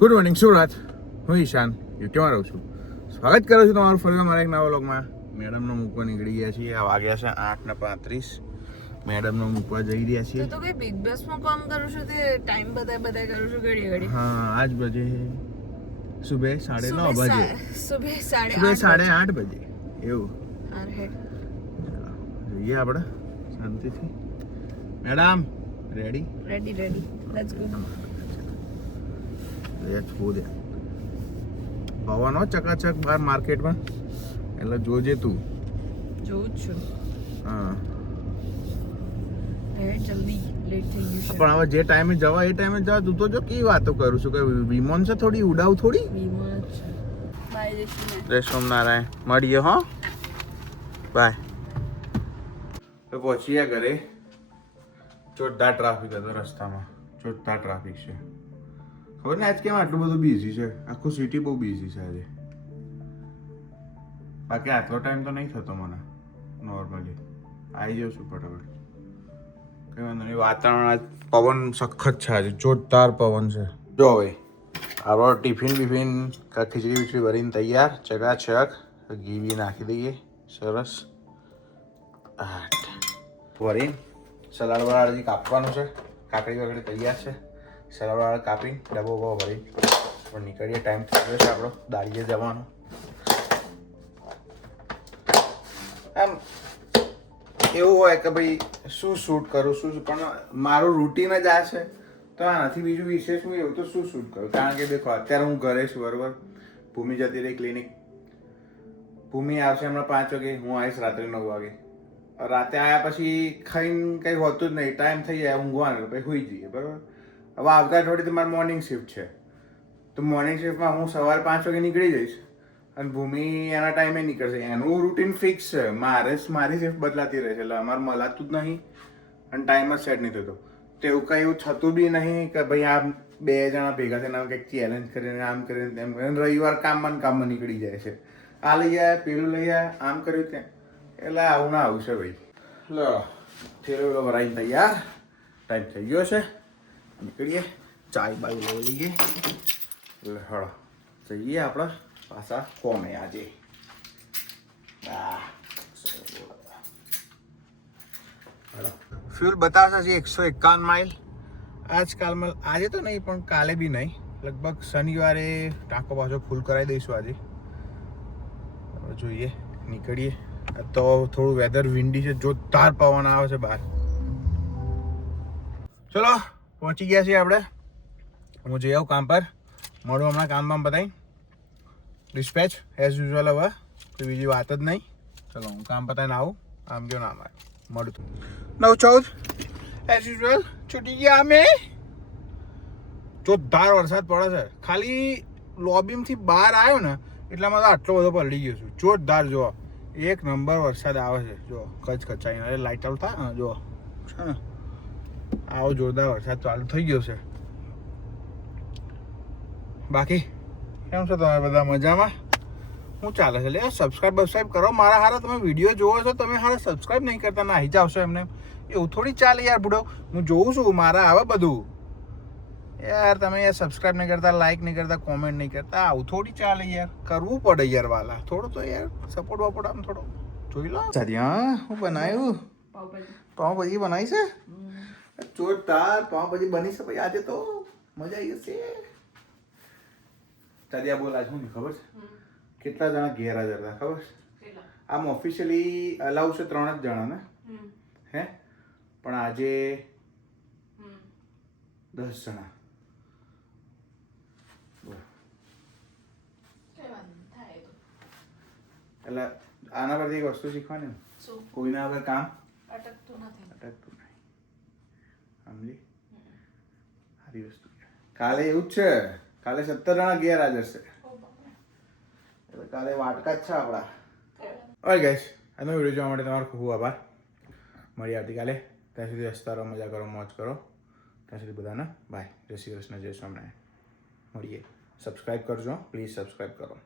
Good morning Surat, હું ઈશાન યુટ્યુબમાં રહું છું. સ્વાગત કરું છું તમારું ફરી મારા એક નવા વ્લોગમાં. મેડમનો મૂકવા નીકળી ગયા છીએ. આ વાગ્યા છે 8:35. મેડમનો મૂકવા જઈ રહ્યા છીએ. તો કઈ બિગ બોસમાં કામ કરું છું તે ટાઈમ બતાય કરું છું ઘડી ઘડી. હા, આજ બજે સુબહ 9:30 બજે. સુબહ 8:30 બજે એવું. અરે જઈએ આપણે શાંતિથી. Madam ready ready let's go. છોડે પવનો ચકાચક બહાર માર્કેટમાં, એટલે જોજે તું. જોઉં જ છું. હા, જલ્દી લેટ થઈ ગયું છે. પણ હવે જે ટાઈમે જવા એ ટાઈમે જવા. તું તો જો કેવી વાતો કરું છું કે વિમાન છે થોડી ઉડાવ થોડી. વિમાન છે. બાય દેશી. જય સોમનારાયણ, મળીએ હો, બાય. તો પહોંચી ગયા ઘરે. જોરદાર ટ્રાફિક હતો રસ્તામાં, જોરદાર ટ્રાફિક છે. ખબર ને આજ કેમ આટલું બધું બિઝી છે? આખું સિટી બહુ બિઝી છે આજે. બાકી આટલો ટાઈમ તો નહીં થતો મને નોર્મલી. આવી જાઉં છું ફટાફટ, કઈ વાંધો નહીં. વાતાવરણ આજ પવન સખત છે આજે, જોરદાર પવન છે. જો હવે આપણો ટિફિન બિફિન ખીચડી બીચડી ભરીને તૈયાર ચકાચક. ઘી બી નાખી દઈએ સરસ. ભરીને સલાડ વલાડ હજી કાપવાનું છે. કાકડી વાકડી તૈયાર છે. સલાડ વલાડ કાપી ડબ્બો બબ્બો ભરી પણ નીકળીએ. ટાઈમ થઈ ગયો છે આપણો દાડીએ જવાનો. આમ એવું હોય કે ભાઈ શું શૂટ કરું શું, પણ મારું રૂટીન જ આ છે તો આ નથી. બીજું વિશેષ હું એવું તો શું શૂટ કરું? કારણ કે દેખો અત્યારે હું ઘરે છું બરાબર. ભૂમિ જતી રહી ક્લિનિક. ભૂમિ આવશે હમણાં 5 વાગે, હું આવીશ રાત્રે 9 વાગે. રાતે આવ્યા પછી ખાઈને કંઈ હોતું જ નહીં, ટાઈમ થઈ જાય ઊંઘવાનું, પછી સુઈ જઈએ બરાબર. હવે આવતા અઠવાડિયે મારી મોર્નિંગ શિફ્ટ છે, તો મોર્નિંગ શિફ્ટમાં હું સવારે 5 વાગે નીકળી જઈશ અને ભૂમિ એના ટાઈમે નીકળશે. એનું રૂટીન ફિક્સ છે. મારી શિફ્ટ બદલાતી રહે છે, એટલે અમારે મળાતું જ નહીં અને ટાઈમ જ સેટ નહીં થતો. તો એવું કંઈ એવું થતું બી નહીં કે ભાઈ આ 2 જણા ભેગા થઈને કંઈક ચેલેન્જ કરીને આમ કરીને તેમ કરીને. રવિવાર કામમાં નીકળી જાય છે. આ લઈ જાય, પેલું લઈ જાય, આમ કર્યું ત્યાં. એટલે આવું ના આવું છે ભાઈ. લો થેલો ભરાઈને તૈયાર, ટાઈમ થઈ ગયો છે, નીકળીએ. ચાય બાય લઈ લઈએ એટલે હળો જઈએ આપણે પાછા કોમે આજે. ફ્યુલ બતાવશે છે 151 માઇલ આજકાલમાં. આજે તો નહીં પણ કાલે બી નહીં. લગભગ શનિવારે ટાંકો પાછો ફૂલ કરાવી દઈશું આજે. જોઈએ નીકળીએ. તો થોડું વેધર વિન્ડી છે, જોરદાર પવન આવે છે બહાર. ચલો પહોંચી ગયા છીએ આપણે. હું જઈ આવું કામ પર. મળું હમણાં કામ બામ બતાવી ડિસ્પેચ એઝ યુઝ્યુઅલ. હવે તો બીજી વાત જ નહીં. ચલો હું કામ બતાવીને આવું. આમ જો ના મારે મળું તું 9:14 એઝ યુઝ્યુઅલ છૂટી ગયા અમે. જોરદાર વરસાદ પડે છે. ખાલી લોબીમાંથી બહાર આવ્યો ને એટલામાં તો આટલો બધો પલળી ગયો છું. જોરદાર જો એક નંબર વરસાદ આવે છે. જો કચાઈને અરે લાઇટ ચાલુ થાય ને, જો છે ને આવો જોરદાર વરસાદ ચાલુ થઈ ગયો છે. બાકી કેમ છો તમે બધા? મજામાં? શું ચાલે છે? લે સબસ્ક્રાઈબ કરો મારા હારા. તમે વિડીયો જોવો છો, તમે હારા સબસ્ક્રાઈબ નહીં કરતા, ના આવી જાવશો એમને. એવું થોડી ચાલે યાર બુડો. હું જોઉં છું મારા આવે બધું યાર. તમે યાર સબસ્ક્રાઈબ નહીં કરતા, લાઈક નહીં કરતા, કોમેન્ટ નહીં કરતા, આવું થોડી ચાલે યાર. કરવું પડે યાર વાલા. થોડો તો યાર સપોર્ટ વપોર્ટ આમ થોડો જોઈ લો. હા હું બનાવ્યું પાઉંભાજી બનાવી છે. જોરદાર પાઉંભાજી બની છે ભાઈ. આજે તો મજા આવી જશે. ચાલ્યા બોલ. આજ શું ખબર છે કેટલા જણા ગેરહાજર હતા ખબર છે? આમ ઓફિશિયલી અલાઉ છે 3 જ જણા ને, હે? પણ આજે 10 જણા. એટલે આના પરથી એક વસ્તુ શીખવાની, કોઈના વગર કામ અટકતું નહીં. સમજી? સારી વસ્તુ. કાલે એવું જ છે. કાલે 17 જણા ગેરહાજર છે. એટલે કાલે વાટકા જ છે આપણા. ઓય ગાઈસ, આજનો વિડીયો જોવા માટે તમારો ખૂબ આભાર. મળીએ આવતીકાલે. ત્યાં સુધી હસતા રહો, મજા કરો, મોજ કરો. ત્યાં સુધી બધાને બાય. જય શ્રી કૃષ્ણ, જય સ્વામિનારાયણ. મળીએ. સબસ્ક્રાઈબ કરજો પ્લીઝ, સબસ્ક્રાઈબ કરો.